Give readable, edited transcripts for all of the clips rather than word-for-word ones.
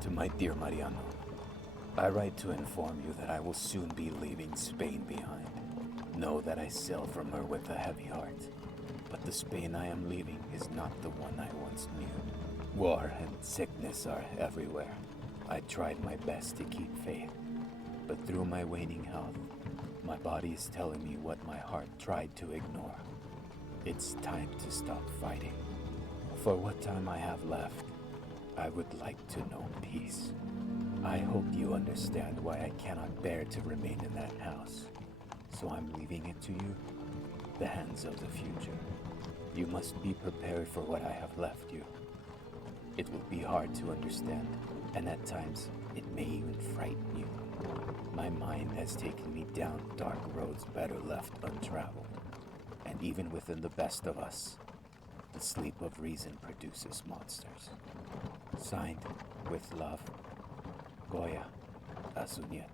To my dear Mariano, I write to inform you that I will soon be leaving Spain behind. Know that I sail from her with a heavy heart, but the Spain I am leaving is not the one I once knew. War and sickness are everywhere. I tried my best to keep faith, but through my waning health, my body is telling me what my heart tried to ignore. It's time to stop fighting. For what time I have left, I would like to know peace. I hope you understand why I cannot bear to remain in that house. So I'm leaving it to you, the hands of the future. You must be prepared for what I have left you. It will be hard to understand, and at times it may even frighten you. My mind has taken me down dark roads better left untraveled, and even within the best of us, the sleep of reason produces monsters. Signed, with love, Goya, a su nieto.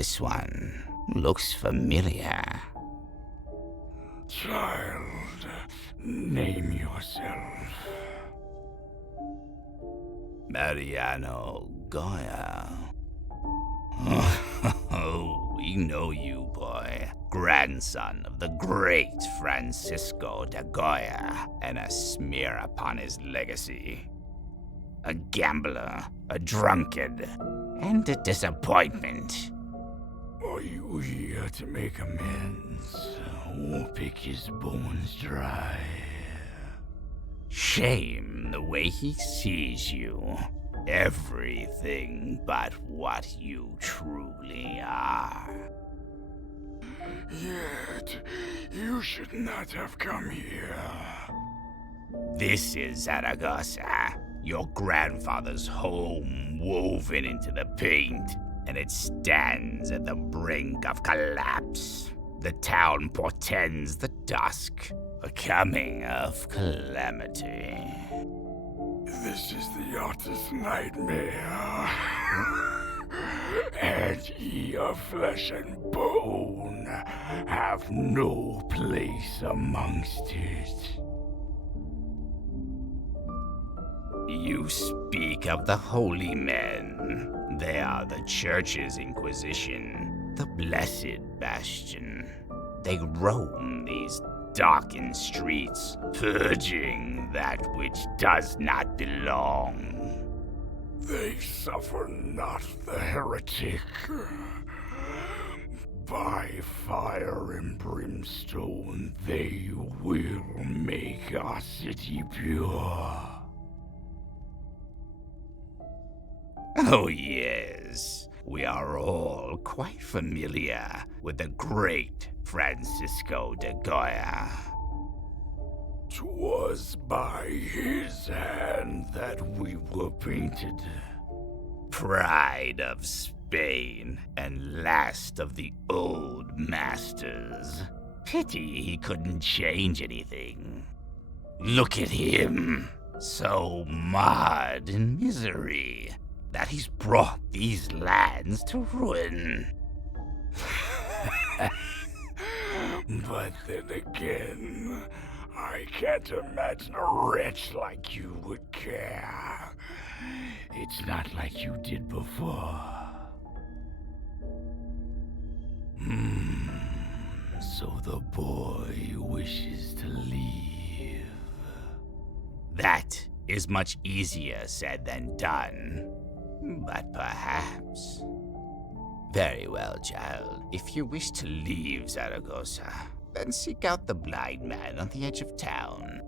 This one looks familiar. Child, name yourself. Mariano Goya. Oh, we know you, boy. Grandson of the great Francisco de Goya, and a smear upon his legacy. A gambler, a drunkard, and a disappointment. Are you here to make amends, or pick his bones dry? Shame the way he sees you. Everything but what you truly are. Yet, you should not have come here. This is Zaragoza, your grandfather's home woven into the paint, and it stands at the brink of collapse. The town portends the dusk, a coming of calamity. This is the artist's nightmare. And ye of flesh and bone have no place amongst it. You speak of the holy men. They are the church's inquisition, the blessed bastion. They roam these darkened streets, purging that which does not belong. They suffer not the heretic. By fire and brimstone, they will make our city pure. Oh yes, we are all quite familiar with the great Francisco de Goya. 'Twas by his hand that we were painted. Pride of Spain and last of the old masters. Pity he couldn't change anything. Look at him, so marred in misery that he's brought these lands to ruin. But then again, I can't imagine a wretch like you would care. It's not like you did before. So the boy wishes to leave. That is much easier said than done. But perhaps. Very well, child. If you wish to leave Zaragoza, then seek out the blind man on the edge of town.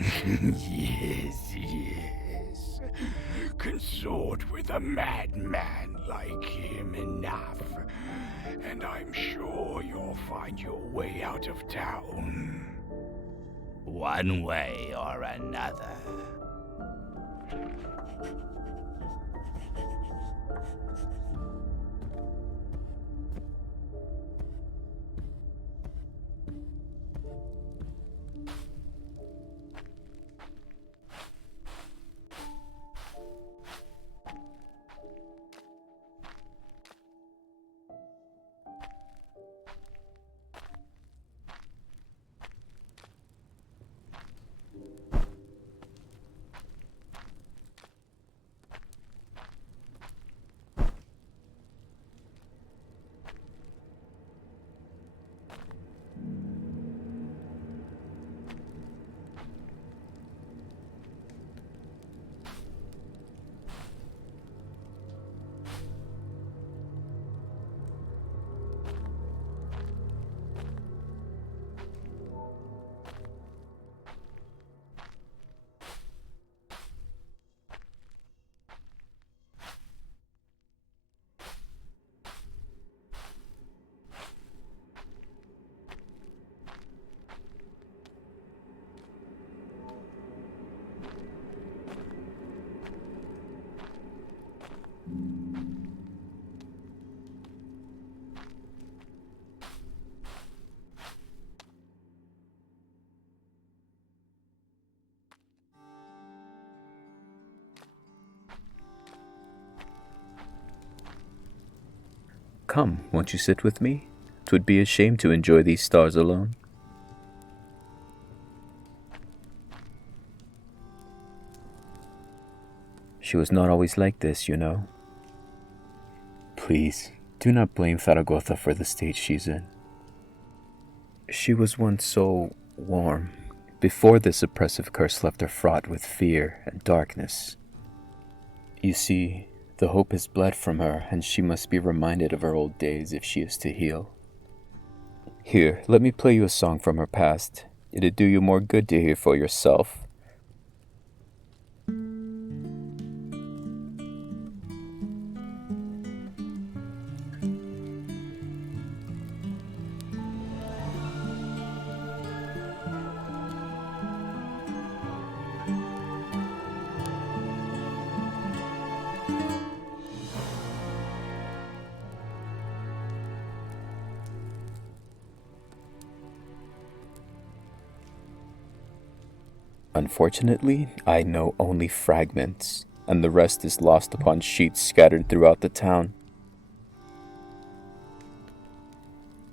Yes. Consort with a madman like him enough, and I'm sure you'll find your way out of town. One way or another. Come, won't you sit with me? 'Twould be a shame to enjoy these stars alone. She was not always like this, you know. Please, do not blame Zaragoza for the state she's in. She was once so warm, before this oppressive curse left her fraught with fear and darkness. You see, the hope has bled from her, and she must be reminded of her old days if she is to heal. Here, let me play you a song from her past. It'd do you more good to hear for yourself. Unfortunately, I know only fragments, and the rest is lost upon sheets scattered throughout the town.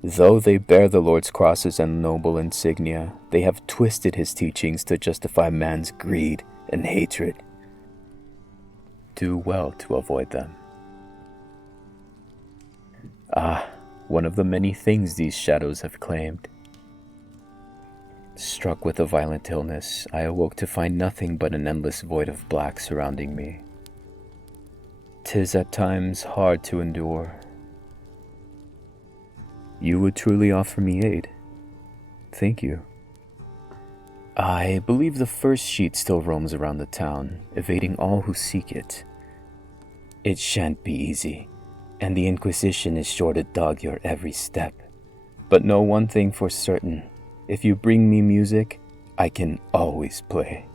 Though they bear the Lord's crosses and noble insignia, they have twisted his teachings to justify man's greed and hatred. Do well to avoid them. Ah, one of the many things these shadows have claimed. Struck with a violent illness, I awoke to find nothing but an endless void of black surrounding me. 'Tis at times hard to endure. You would truly offer me aid. Thank you. I believe the first sheet still roams around the town, evading all who seek it. It shan't be easy, and the Inquisition is sure to dog your every step. But know one thing for certain. If you bring me music, I can always play.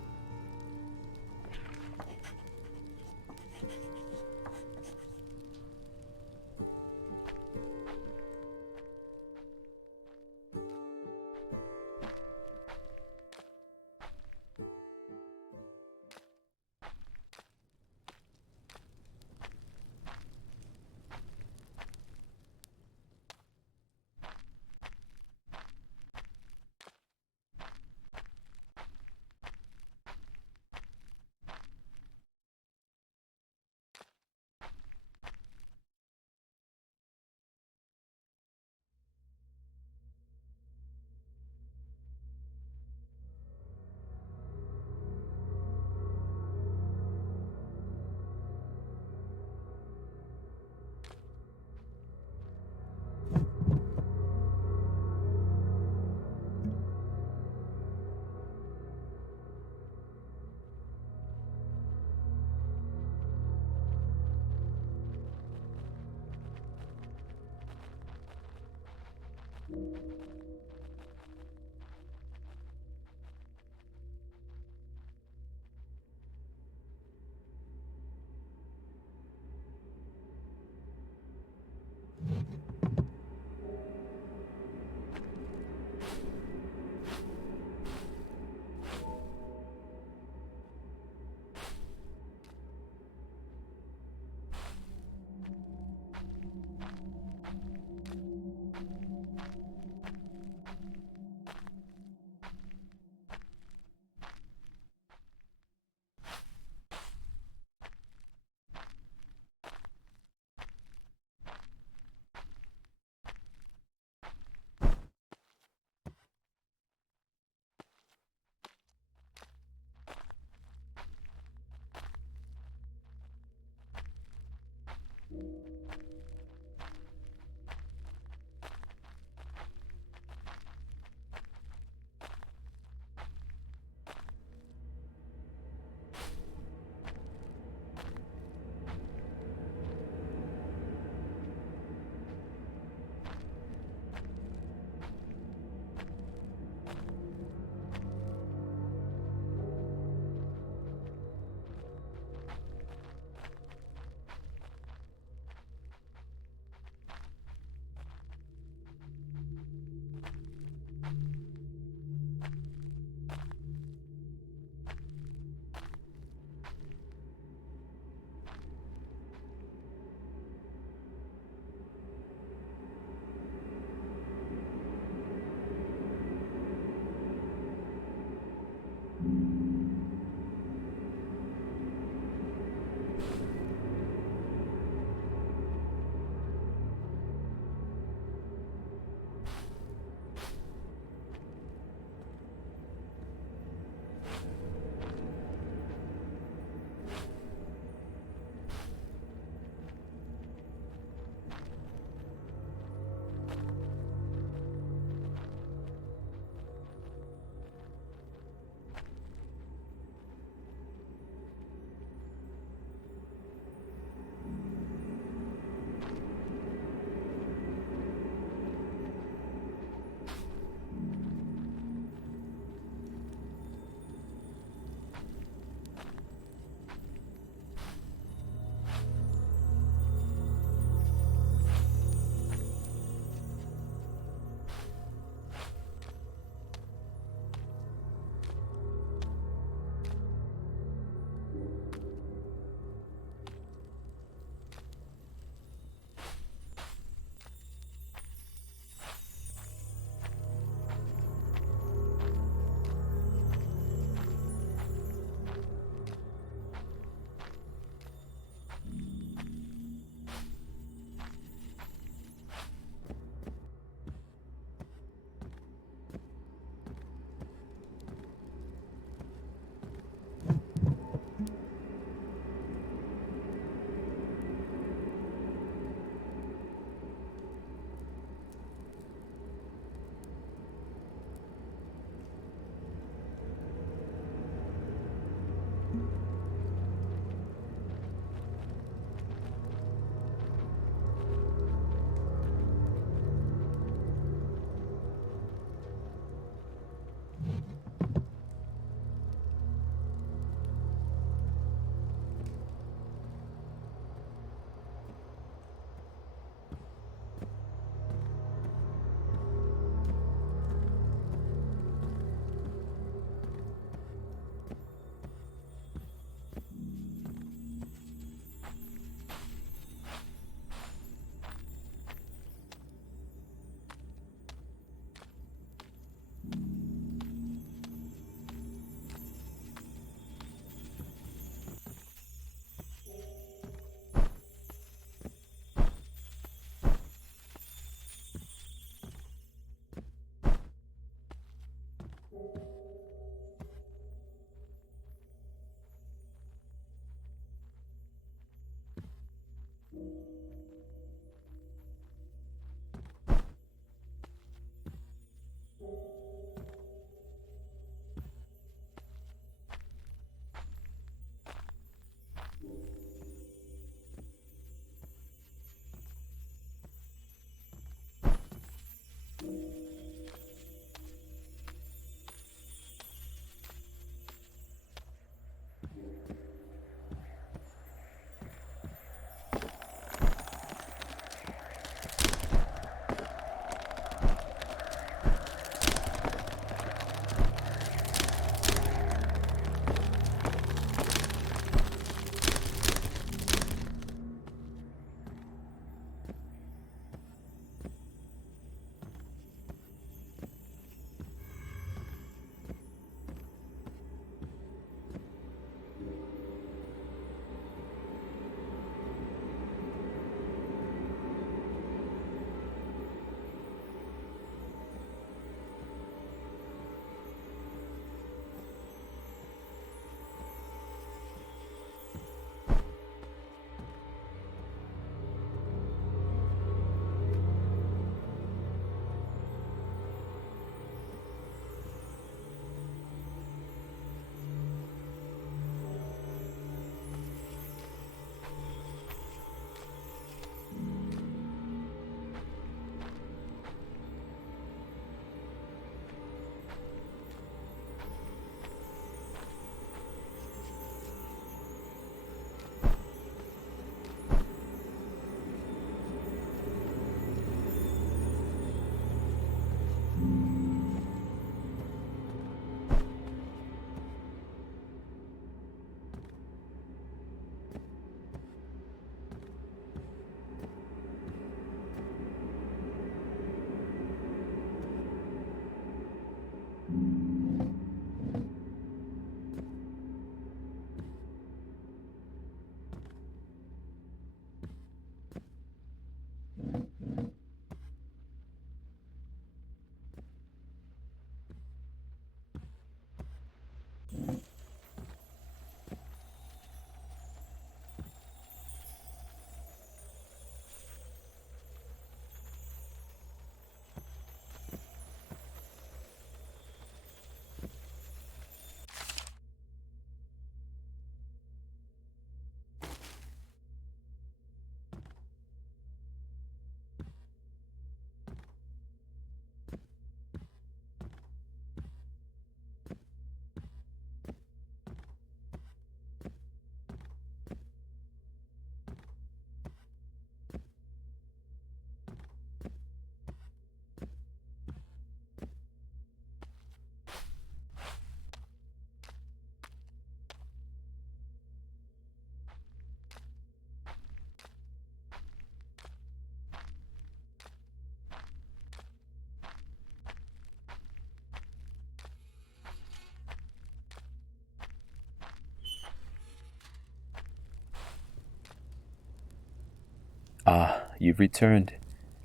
you've returned.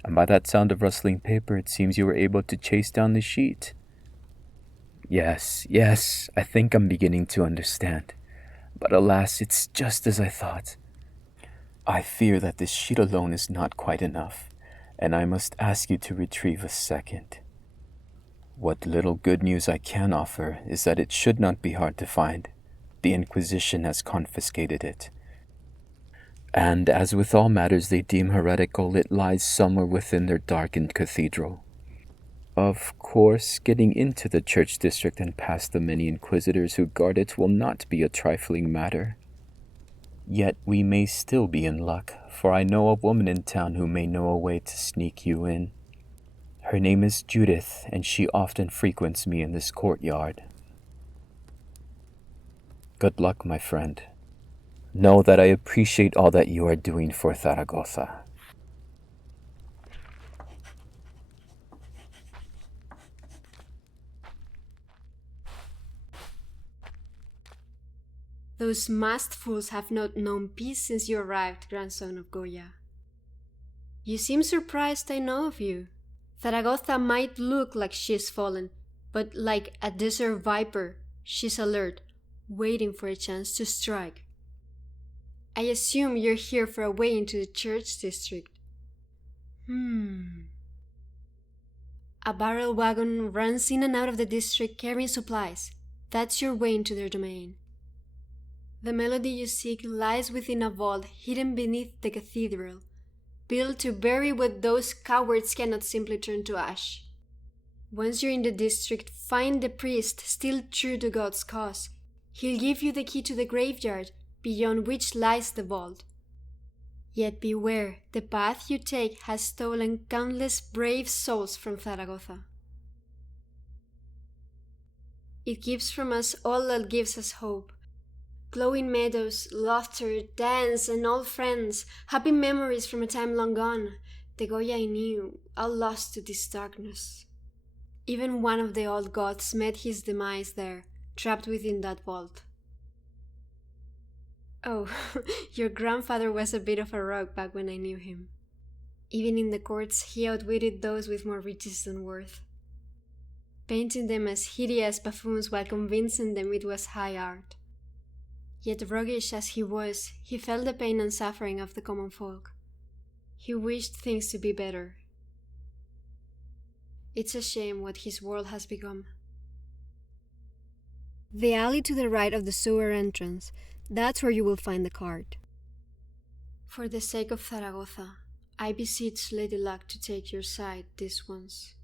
And by that sound of rustling paper, it seems you were able to chase down the sheet. Yes, I think I'm beginning to understand. But alas, it's just as I thought. I fear that this sheet alone is not quite enough, and I must ask you to retrieve a second. What little good news I can offer is that it should not be hard to find. The Inquisition has confiscated it. And as with all matters they deem heretical, it lies somewhere within their darkened cathedral. Of course, getting into the church district and past the many inquisitors who guard it will not be a trifling matter. Yet we may still be in luck, for I know a woman in town who may know a way to sneak you in. Her name is Judith, and she often frequents me in this courtyard. Good luck, my friend. Know that I appreciate all that you are doing for Zaragoza. Those masked fools have not known peace since you arrived, grandson of Goya. You seem surprised I know of you. Zaragoza might look like she's fallen, but like a desert viper, she's alert, waiting for a chance to strike. I assume you're here for a way into the church district. A barrel wagon runs in and out of the district carrying supplies. That's your way into their domain. The melody you seek lies within a vault hidden beneath the cathedral, built to bury what those cowards cannot simply turn to ash. Once you're in the district, find the priest still true to God's cause. He'll give you the key to the graveyard, beyond which lies the vault. Yet beware, the path you take has stolen countless brave souls from Zaragoza. It keeps from us all that gives us hope. Glowing meadows, laughter, dance, and old friends, happy memories from a time long gone. The Goya I knew, all lost to this darkness. Even one of the old gods met his demise there, trapped within that vault. Oh, your grandfather was a bit of a rogue back when I knew him. Even in the courts, he outwitted those with more riches than worth, painting them as hideous buffoons while convincing them it was high art. Yet roguish as he was, he felt the pain and suffering of the common folk. He wished things to be better. It's a shame what his world has become. The alley to the right of the sewer entrance, that's where you will find the cart. For the sake of Zaragoza, I beseech Lady Luck to take your side this once.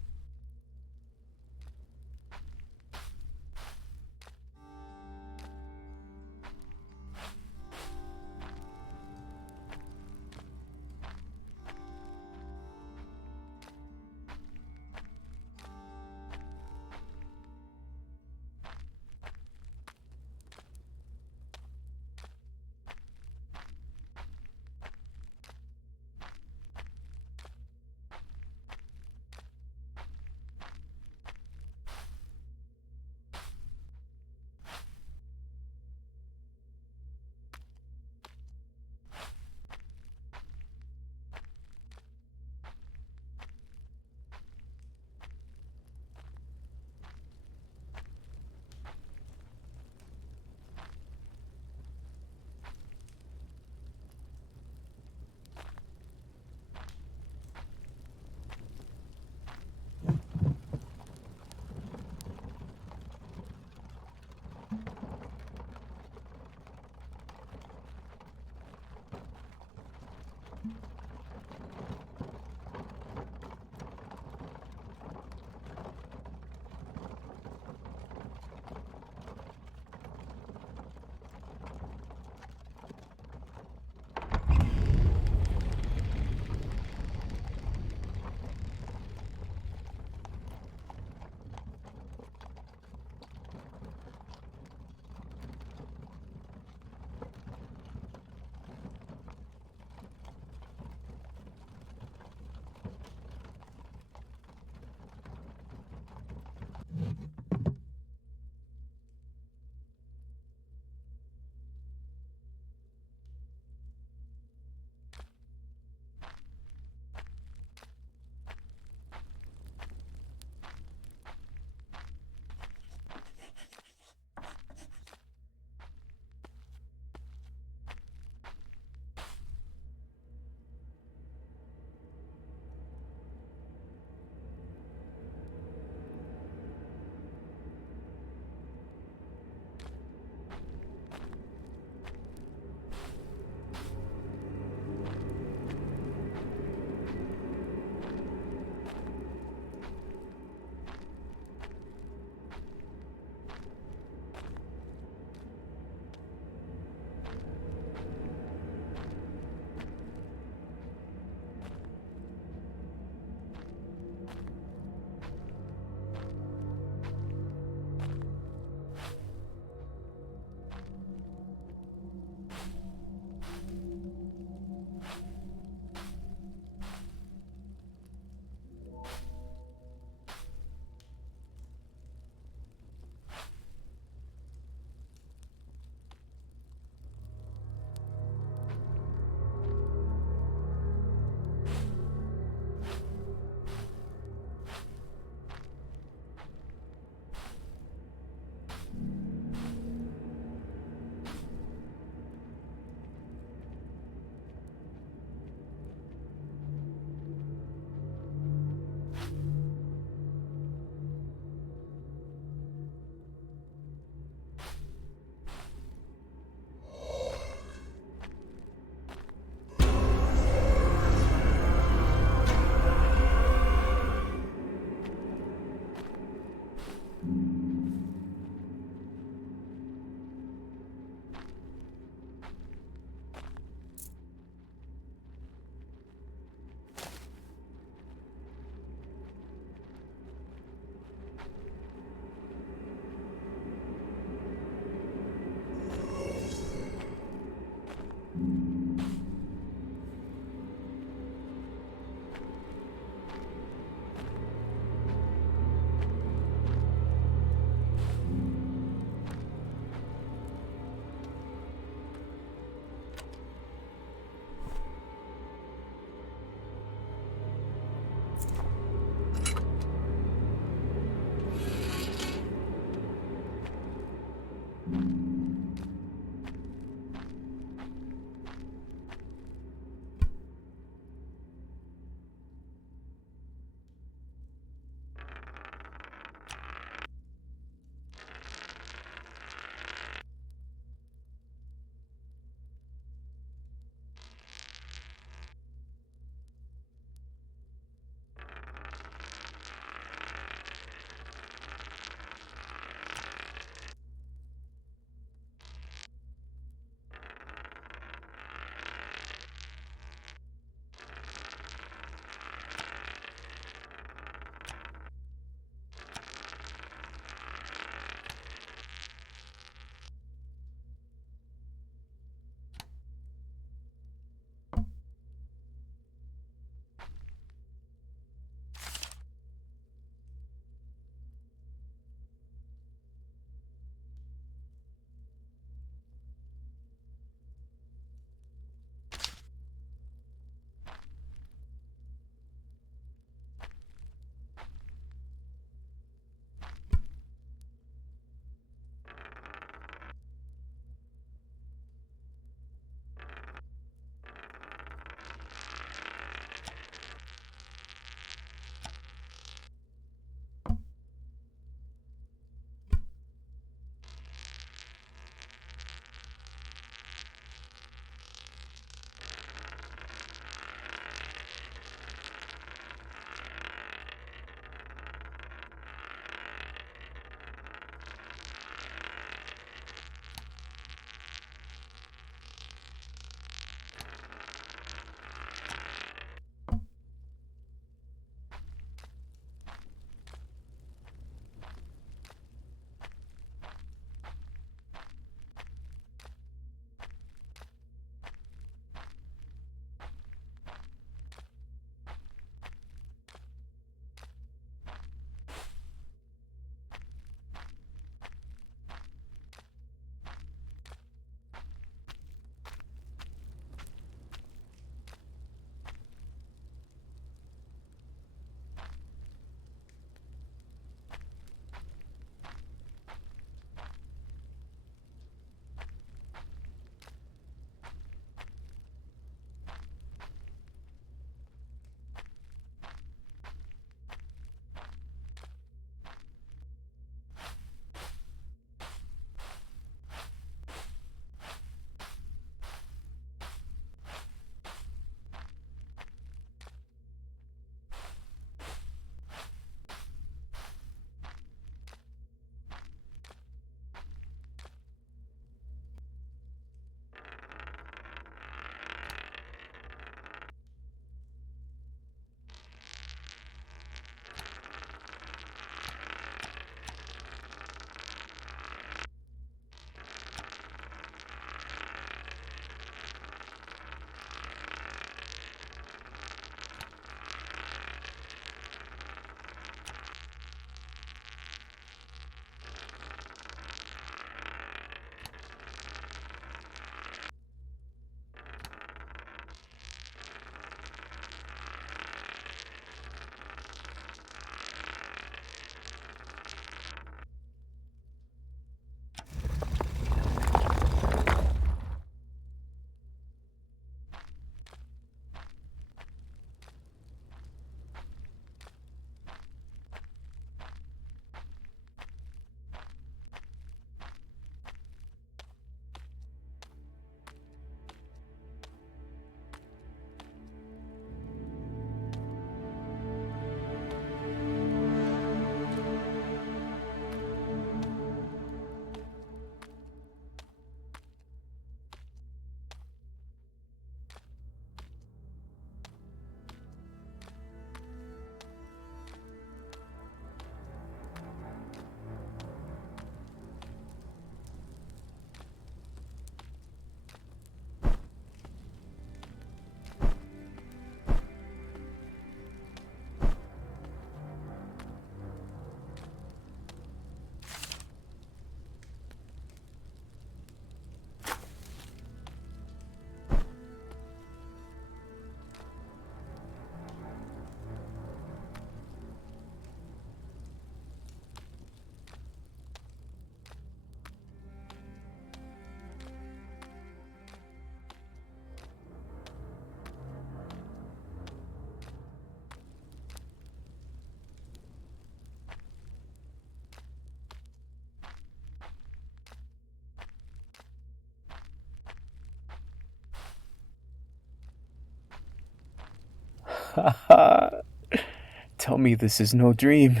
Tell me this is no dream.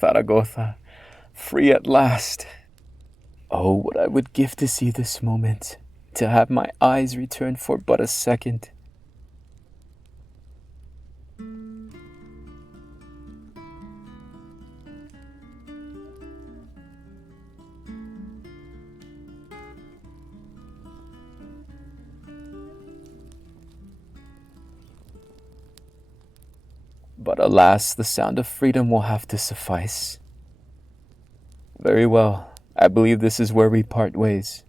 Zaragoza, free at last. Oh, what I would give to see this moment, to have my eyes return for but a second. But alas, the sound of freedom will have to suffice. Very well, I believe this is where we part ways.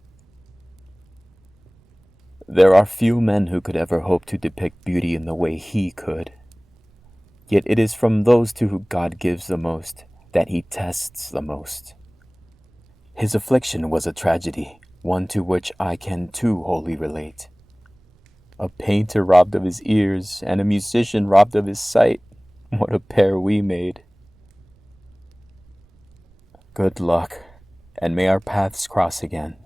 There are few men who could ever hope to depict beauty in the way he could. Yet it is from those to whom God gives the most that he tests the most. His affliction was a tragedy, one to which I can too wholly relate. A painter robbed of his ears, and a musician robbed of his sight. What a pair we made. Good luck, and may our paths cross again.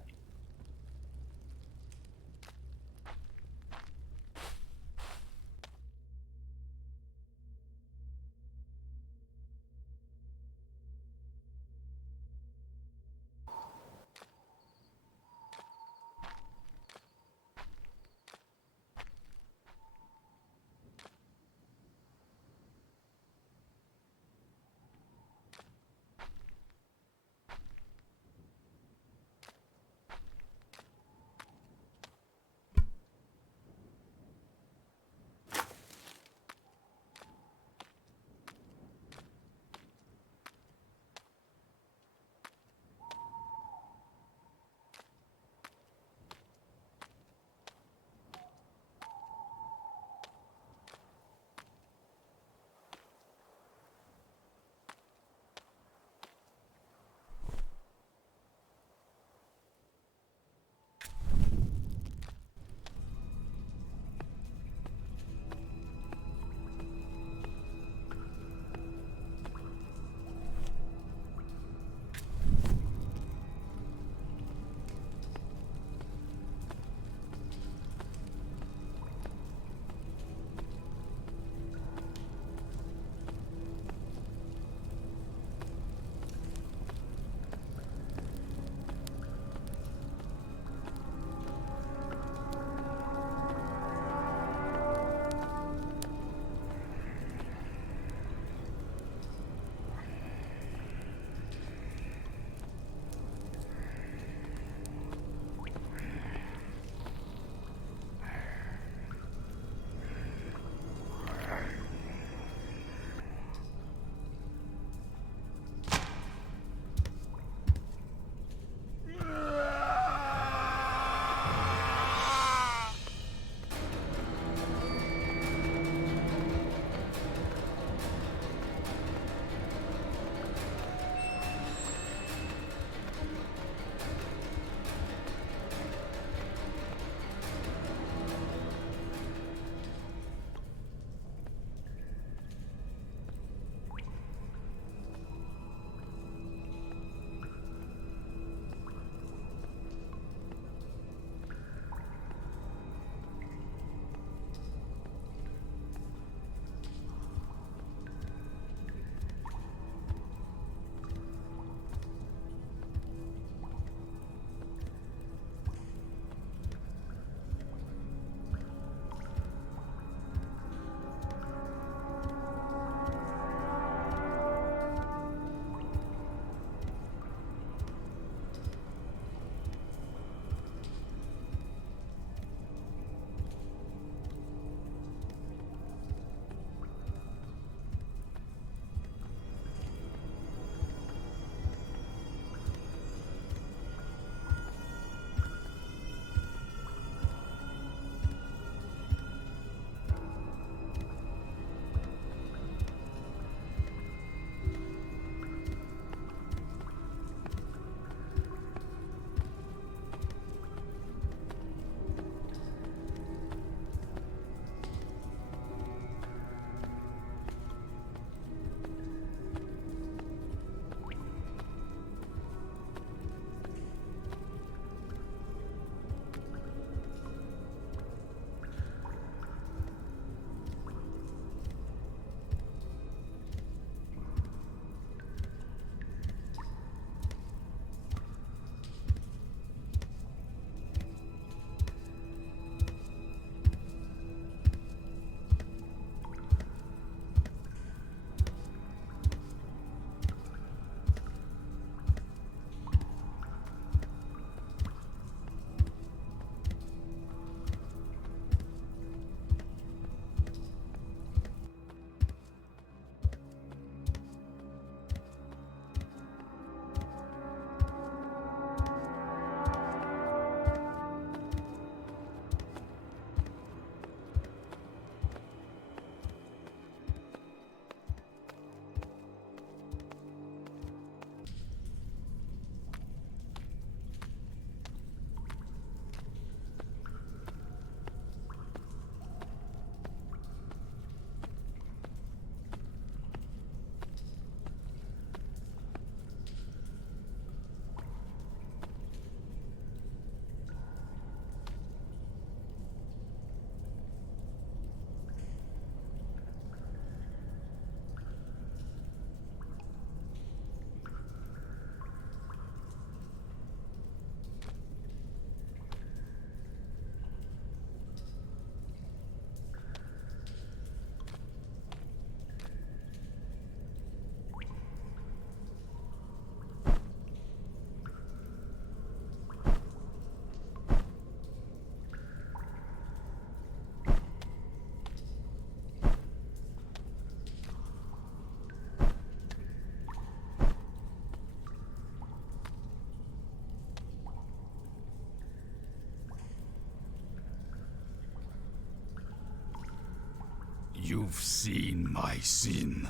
You've seen my sin,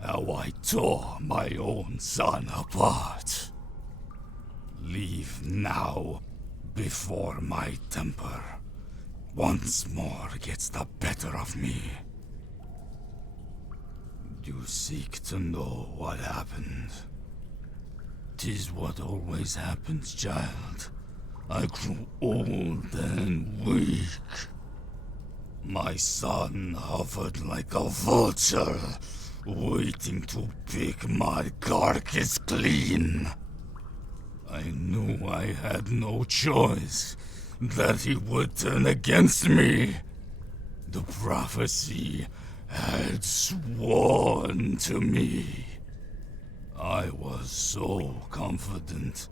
how I tore my own son apart. Leave now, before my temper once more gets the better of me. You seek to know what happened. 'Tis what always happens, child. I grew old and weak. My son hovered like a vulture, waiting to pick my carcass clean. I knew I had no choice, that he would turn against me. The prophecy had sworn to me. I was so confident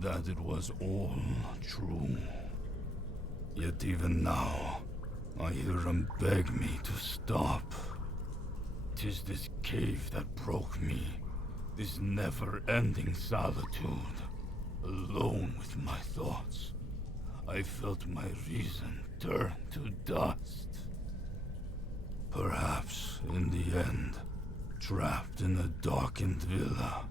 that it was all true. Yet even now, I hear him beg me to stop. 'Tis this cave that broke me, this never-ending solitude. Alone with my thoughts, I felt my reason turn to dust. Perhaps, in the end, trapped in a darkened villa,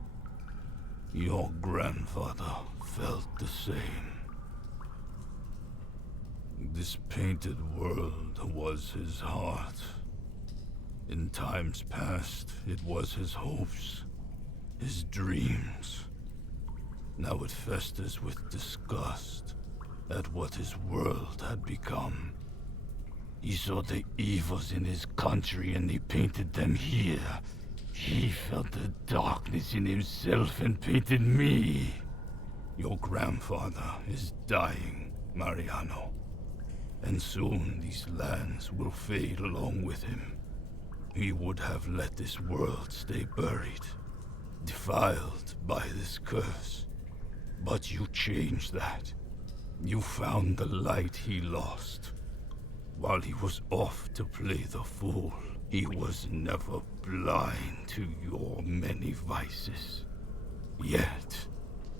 your grandfather felt the same. This painted world was his heart. In times past, it was his hopes, his dreams. Now it festers with disgust at what his world had become. He saw the evils in his country and he painted them here. He felt the darkness in himself and painted me. Your grandfather is dying, Mariano. And soon these lands will fade along with him. He would have let this world stay buried, defiled by this curse. But you changed that. You found the light he lost. While he was off to play the fool, he was never blind to your many vices. Yet,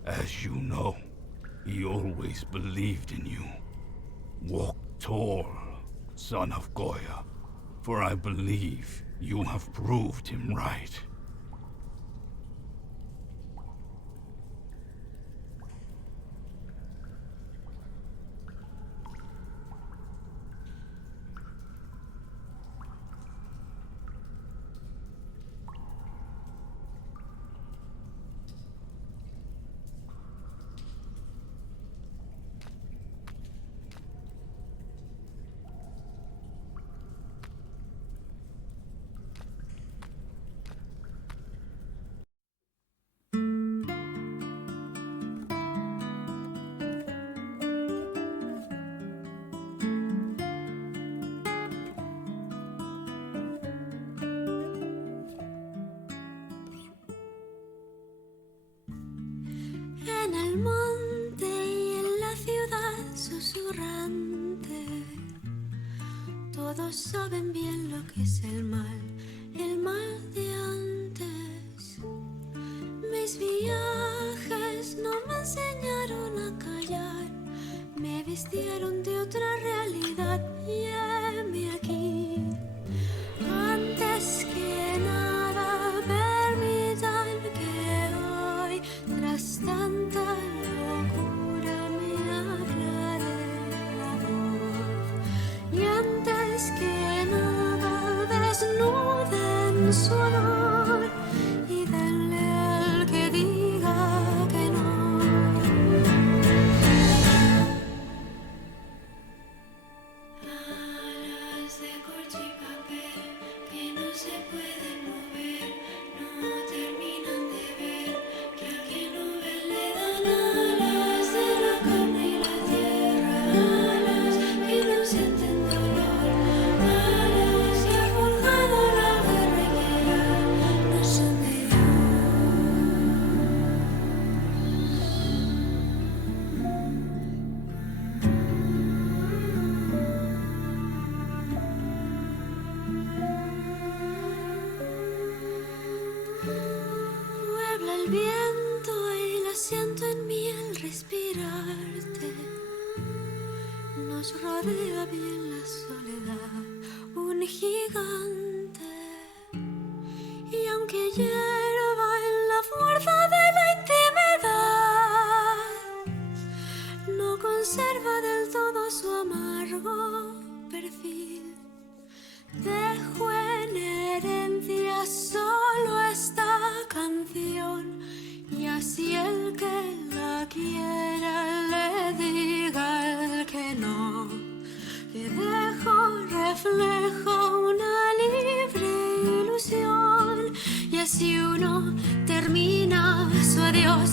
as you know, he always believed in you. Walk tall, son of Goya, for I believe you have proved him right. En el monte y en la ciudad susurrante, todos saben bien lo que es el mal de antes. Mis viajes no me enseñaron a callar, me vistieron de otra realidad y heme aquí. Antes que nada, permitan que hoy, tras tanta locura, me aclare la voz. Y antes que nada, desnuden su honor y denle al que diga que no. Alas de corcho y papel que no se pueden mover, no terminan de ver que al que no ve le dan alas de la carne y la tierra, alas que no sienten dolor, alas que ha forjado la guerra y que ya no son de Habla el viento y la siento en mí al respirarte. Nos rodea bien la soledad, un gigante. Y aunque hierva en la fuerza de la intimidad, no conserva del todo su amargo perfil. Dejo en herencia solo esta canción, y así el que la quiera le diga el que no. Le dejo reflejo una libre ilusión, y así uno termina su adiós